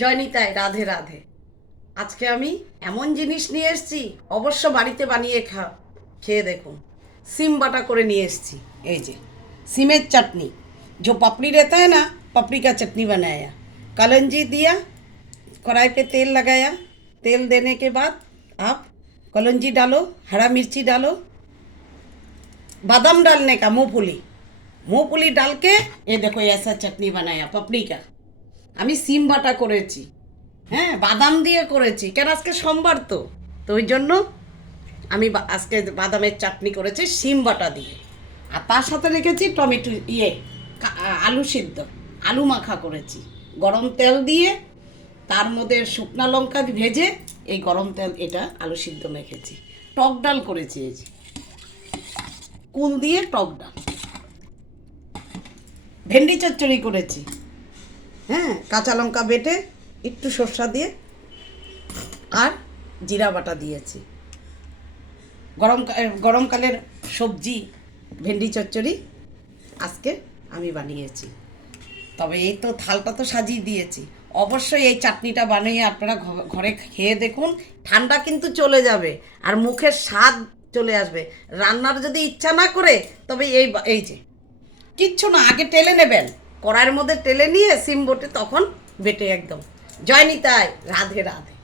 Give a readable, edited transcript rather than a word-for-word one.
জয় নিতাই, রাধে রাধে। আজকে আমি এমন জিনিস নিয়ে এসেছি, অবশ্য বাড়িতে বানিয়ে খেয়ে দেখুন। সিম বাটা করে নিয়ে এসেছি। এই যে সিমের चटनी, जो पपड़ी रहता है ना, पपड़ी का चटनी बनाया। कलंजी दिया, कढ़ाई पे तेल लगाया। तेल देने के बाद आप कलंजी डालो, हरा मिर्ची डालो, बादाम डालने का, मूंगफली डाल के ये देखो ऐसा चटनी बनाया पपड़ी का। আমি সিম বাটা করেছি, হ্যাঁ, বাদাম দিয়ে করেছি, কেন আজকে সোমবার তো, তো ওই জন্য আমি আজকে বাদামের চাটনি করেছি সিম বাটা দিয়ে। আর তার সাথে রেখেছি টমেটো, আলু সিদ্ধ, আলু মাখা করেছি গরম তেল দিয়ে। তার মধ্যে শুকনা লঙ্কা ভেজে এই গরম তেল এটা আলু সিদ্ধ মেখেছি। টক ডাল করেছি, এই যে কুল দিয়ে টক ডাল। ভেন্ডি চচ্চড়ি করেছি, হ্যাঁ, কাঁচা লঙ্কা বেটে একটু সর্ষা দিয়ে আর জিরা বাটা দিয়েছি। গরমকালের সবজি ভেন্ডি চচ্চড়ি আজকে আমি বানিয়েছি। তবে এই তো থালটা তো সাজিয়ে দিয়েছি। অবশ্যই এই চাটনিটা বানিয়ে আপনারা ঘরে খেয়ে দেখুন। ঠান্ডা কিন্তু চলে যাবে আর মুখের স্বাদ চলে আসবে। রান্নার যদি ইচ্ছা না করে, তবে এই যে কিচ্ছু না, আগে টেলে নেবেন, কড়াইয়ের মধ্যে টেলে নিয়ে সিম বটে তখন বেটে একদম। জয় নিতাই, রাধে রাধে।